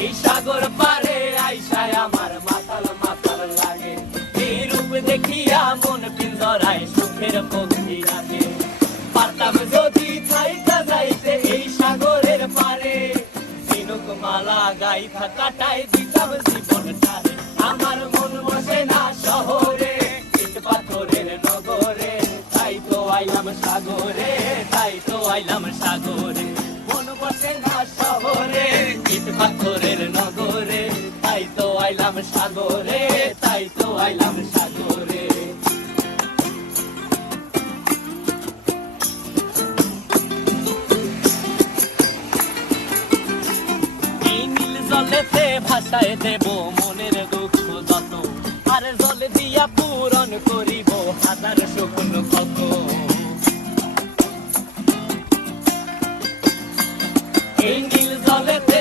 এই সাগর পারে আইসায় আমার মাতাল মাতাল লাগে, এই রূপ দেখিয়া মন পিঞ্জরায় সুখের পক্ষী লাগে। পারতাম যদি থাইকা যাইতে এই সাগরের পারে, ঝিনুক মালা গাইথা কাটাই দিতাম জীবনটারে। আমার মন বসে না শহরে, ইট পাথরের নগরে, তাই তো আইলাম সাগরে, তাই তো আইলাম সাগরে। মন বসে না শহরে, ইট পাথরের নগরে, তাই তো আইলাম সাগরে, তাই তো আইলাম সাগরে। এই নীল জলেতে ভাসায় দেব মনের দুঃখ যত, আর জলে দিয়া পূরণ করিব হাজার স্বপ্ন কত। এই নীল জলেতে